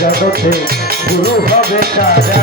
জগতে গুরু হবে কারা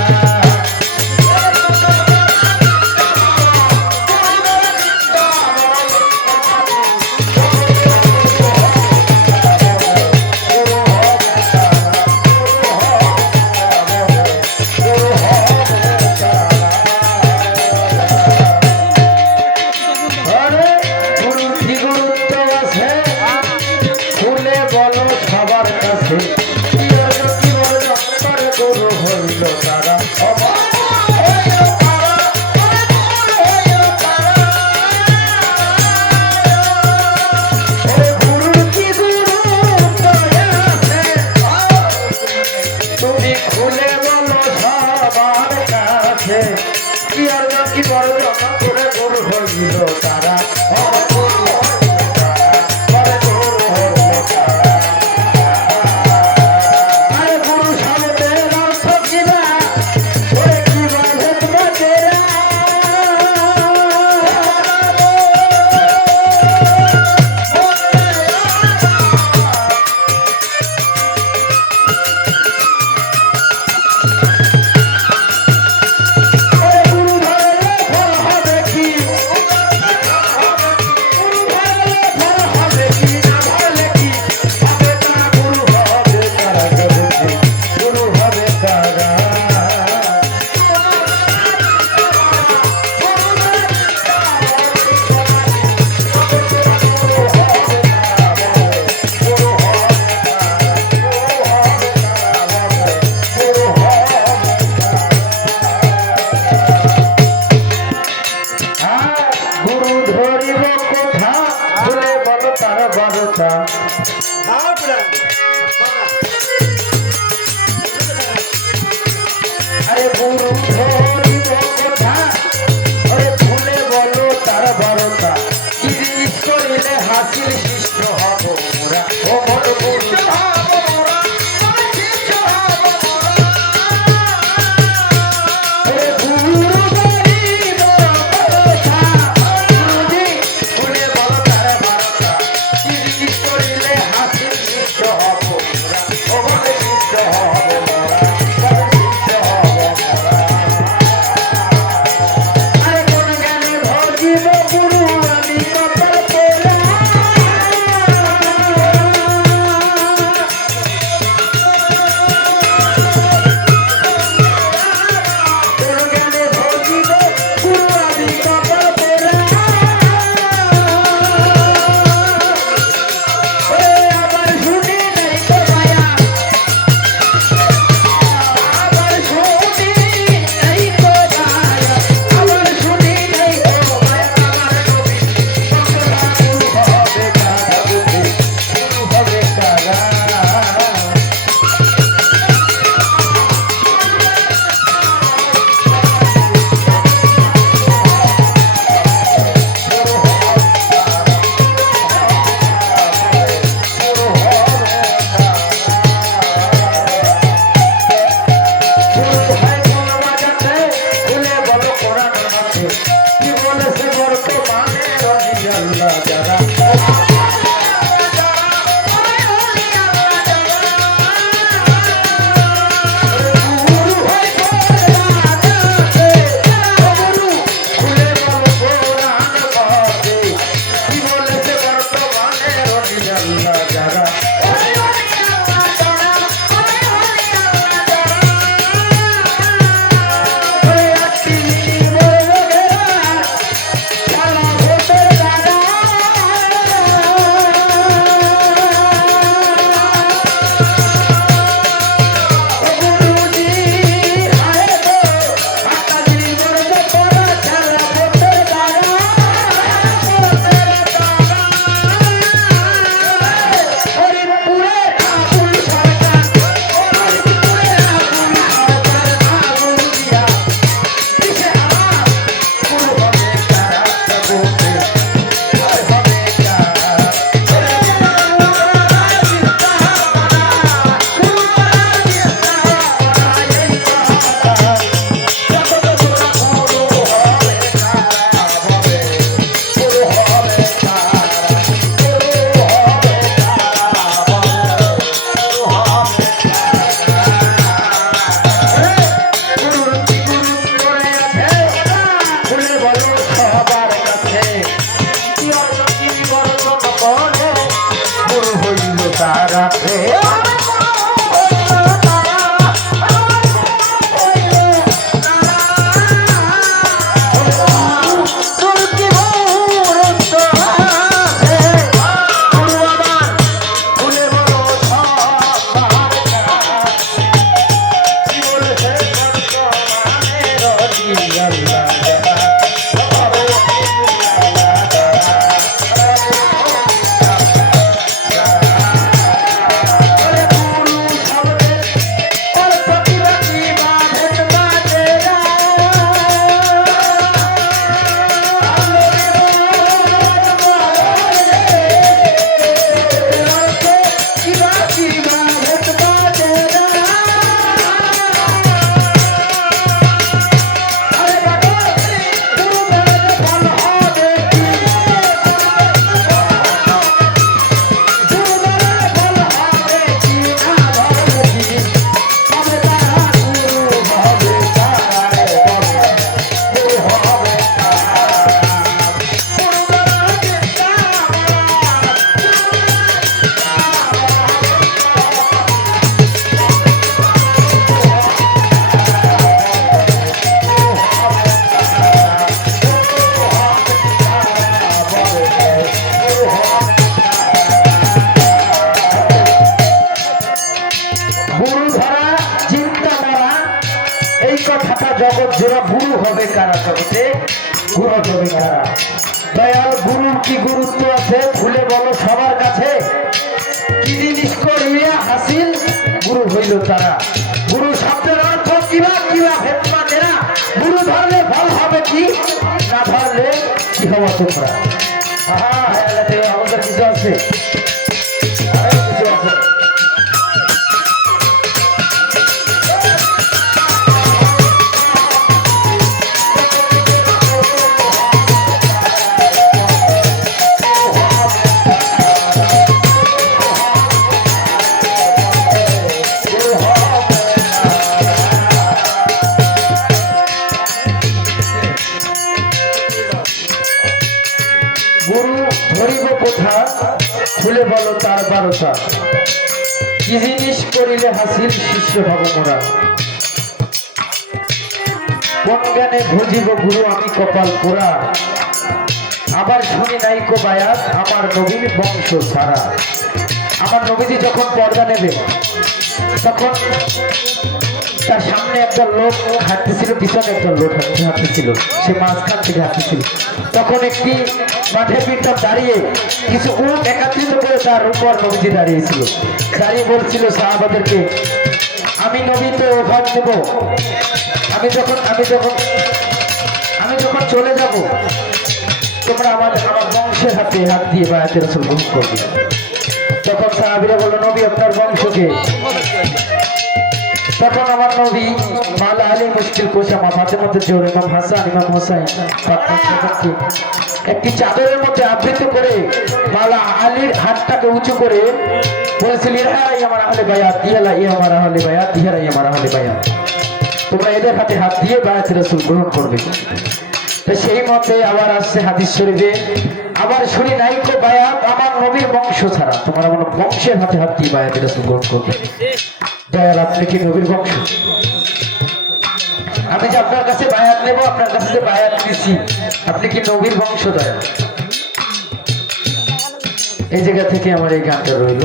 হবে কারা। দয়াল গুরুর কি গুরুত্ব আছে খুলে বলো সবার কাছে। কি জিনিস করিয়া হাসিল গুরু হইল তারা। গুরু শব্দের অর্থ কিবা কিবা ভেদমা দেনা। গুরু ধরলে ফল হবে কি, না ধরলে কি হবো তোমরা। আমাদের কিছু আছে, কিছু আছে। গুরু ধরিব কোথা খুলে বলো তার বারোটা। কি জিনিস করিলে হাসিল শিষ্য হব মোরা। কোন জ্ঞানে ভজিব গুরু আমি কপাল পোড়া। আবার শুনি নাইকো বায়াত আমার নবীর বংশ ছাড়া। আমার নবীজি যখন পর্দা নেবে তখন তার সামনে একটা লোক হাঁটতেছিল, পিছনে একটা লোক হাঁটতেছিল, সে মাঝখান থেকে হাঁটতেছিল। তখন একটি মাঠে পিঠটা দাঁড়িয়ে কিছু উট একত্রিত করে তার উপর নবীজি দাঁড়িয়েছিল। দাঁড়িয়ে বলছিল সাহাবাদেরকে, আমি নবী তো ভাব দেব, আমি যখন চলে যাব তোমরা আমার বংশের হাতে হাত দিয়ে বায়াতে রাসূল গ্রহণ করবে। তখন সাহাবীরা বলল, নবী আপনার বংশকে। তখন আমার নবী মালা আলী মুশকিল কোশামা ফাতেমাতুল জোহর ইমাম হাসান ইমাম হোসেন একটি চাদরের মধ্যে আবৃত করে মালা আলীর হাতটাকে উঁচু করে বলেছিল, ইহারাই আমার আহলে বায়াত, ইহারাই আমার আহলে বায়াত, ইহারাই আমার আহলে বায়াত। তোমরা এদের হাতে হাত দিয়ে বায়াতে রাসূল গ্রহণ করবে। তো সেই মতে আবার আসছে হাদিস শরীফে, আবার শুনি নাইকো বায়াত আমার নবীর বংশ ছাড়া। তোমরা আমার বংশের হাতে হাত দিয়ে বায়াতে রাসূল গ্রহণ করবে। দয়াল আপনি কি নবীর বংশ? আমি যে আপনার কাছে বায়াত নেব, আপনার কাছে যে বায়াত নিছি, আপনি কি নবীর বংশ? দয়াল এই জায়গা থেকে আমার এই গানটা রইল।